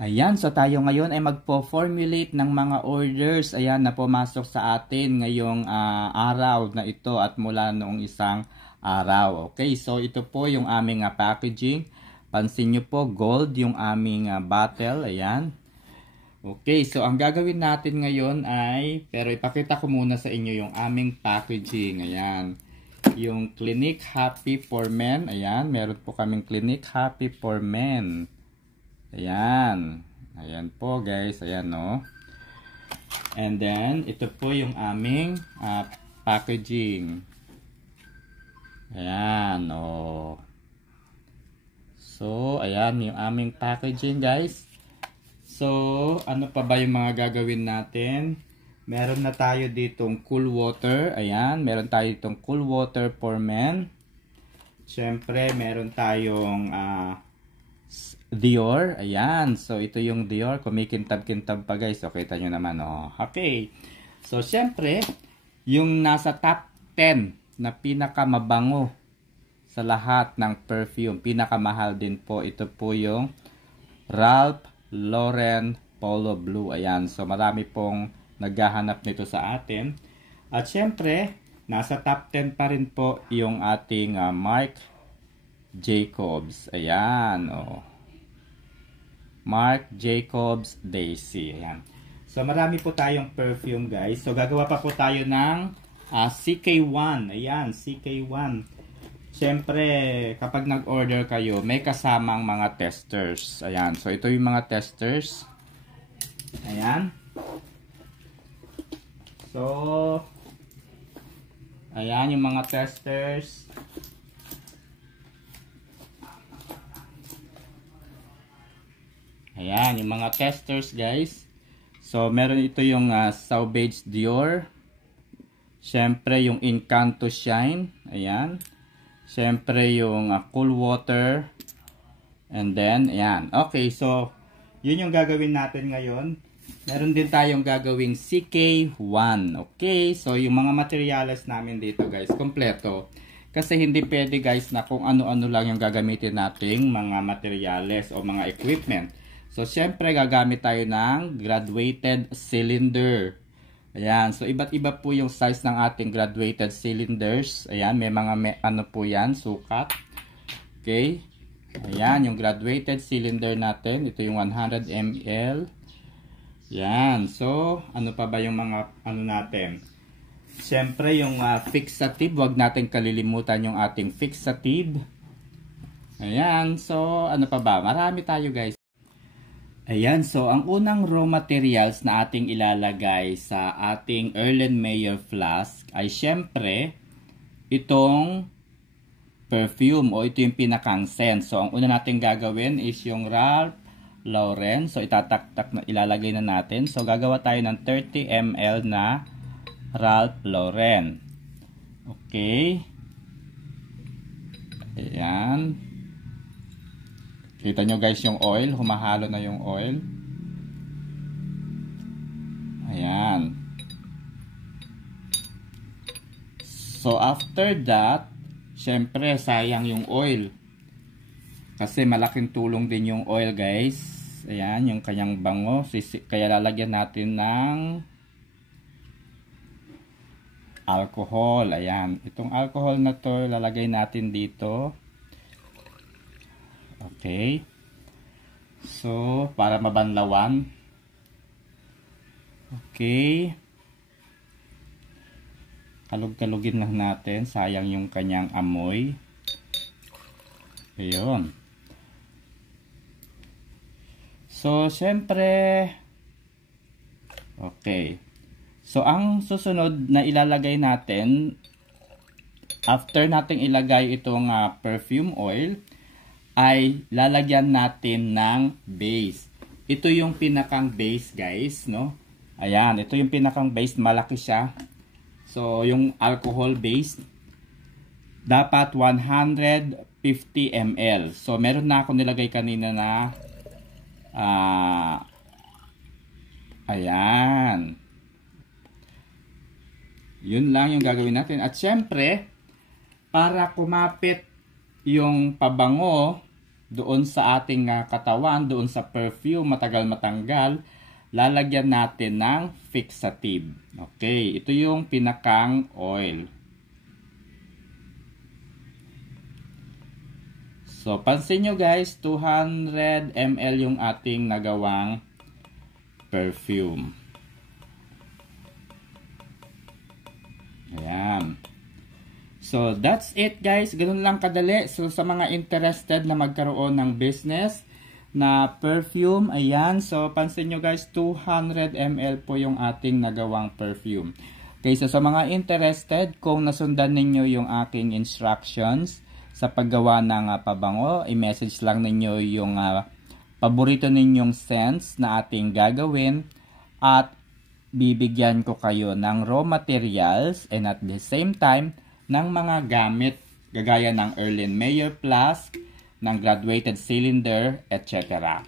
Ayan, so tayo ngayon ay magpo-formulate ng mga orders, ayan, na pumasok sa atin ngayong araw na ito at mula noong isang araw. Okay, so ito po yung aming packaging. Pansin nyo po, gold yung aming bottle, ayan. Okay, so ang gagawin natin ngayon ay, pero ipakita ko muna sa inyo yung aming packaging, ayan. Yung Clinique Happy for Men, ayan, meron po kaming Clinique Happy for Men. Ayan. Ayan po guys. Ayan no. And then, ito po yung aming packaging. Ayan o. So, ayan yung aming packaging guys. So, ano pa ba yung mga gagawin natin? Meron na tayo ditong cool water. Ayan. Meron tayo ditong cool water for men. Siyempre, meron tayong Dior, ayan. So, ito yung Dior. Kumikintab-kintab pa guys. So, kita nyo naman, oh. Okay. So, syempre, yung nasa top 10 na pinakamabango sa lahat ng perfume. Pinakamahal din po. Ito po yung Ralph Lauren Polo Blue. Ayan. So, marami pong naghahanap nito sa atin. At syempre, nasa top 10 pa rin po yung ating Marc Jacobs. Ayan, oh. Marc Jacobs Daisy. Ayan. So, marami po tayong perfume, guys. So, gagawa pa po tayo ng CK1. Ayan, CK1. Siyempre, kapag nag-order kayo, may kasamang mga testers. Ayan. So, ito yung mga testers. Ayan. So, ayan yung mga testers. Ayan, yung mga testers guys. So, meron ito yung Sauvage Dior. Siyempre, yung Encanto Shine. Ayan. Siyempre, yung Cool Water. And then, ayan. Okay, so, yun yung gagawin natin ngayon. Meron din tayong gagawing CK1. Okay, so, yung mga materials namin dito guys, kompleto. Kasi hindi pwede guys na kung ano-ano lang yung gagamitin nating mga materials o mga equipment. So, syempre, gagamit tayo ng graduated cylinder. Ayan. So, iba't iba po yung size ng ating graduated cylinders. Ayan. May mga, ano po yan, sukat. Okay. Ayan. Yung graduated cylinder natin. Ito yung 100 ml. Ayan. So, ano pa ba yung mga, ano natin? Syempre, yung fixative. Huwag natin kalilimutan yung ating fixative. Ayan. So, ano pa ba? Marami tayo, guys. Ayan, so ang unang raw materials na ating ilalagay sa ating Erlenmeyer flask ay syempre itong perfume o ito yung pinakang scent. So ang una natin gagawin is yung Ralph Lauren. So itataktak na ilalagay na natin. So gagawa tayo ng 30 ml na Ralph Lauren. Okay. Ayan. Kita nyo guys yung oil, humahalo na yung oil. Ayan. So after that, syempre sayang yung oil. Kasi malaking tulong din yung oil guys. Ayan, yung kanyang bango. Kaya lalagyan natin ng alcohol. Ayan, itong alcohol na to lalagay natin dito. Okay. So, para mabanlawan. Okay. Kalug-kalugin lang natin. Sayang yung kanyang amoy. Ayun. So, syempre. Okay. So, ang susunod na ilalagay natin, after nating ilagay itong perfume oil, ay lalagyan natin ng base. Ito yung pinakang base guys, no? Ayan, ito yung pinakang base, malaki siya. So, yung alcohol base, dapat 150 ml. So, meron na ako nilagay kanina na, ayan. Yun lang yung gagawin natin. At syempre, para kumapit yung pabango doon sa ating katawan, doon sa perfume, matagal matanggal, lalagyan natin ng fixative. Okay, ito yung pinakang oil. So, pansin nyo guys, 200 ml yung ating nagawang perfume. Ayan. So, that's it guys. Ganun lang kadali. So, sa mga interested na magkaroon ng business na perfume, ayan. So, pansin nyo guys, 200 ml po yung ating nagawang perfume. Okay, so sa mga interested, kung nasundan ninyo yung aking instructions sa paggawa ng pabango, i-message lang ninyo yung paborito ninyong scents na ating gagawin at bibigyan ko kayo ng raw materials and at the same time ng mga gamit gagaya ng Erlenmeyer flask, ng graduated cylinder, etc.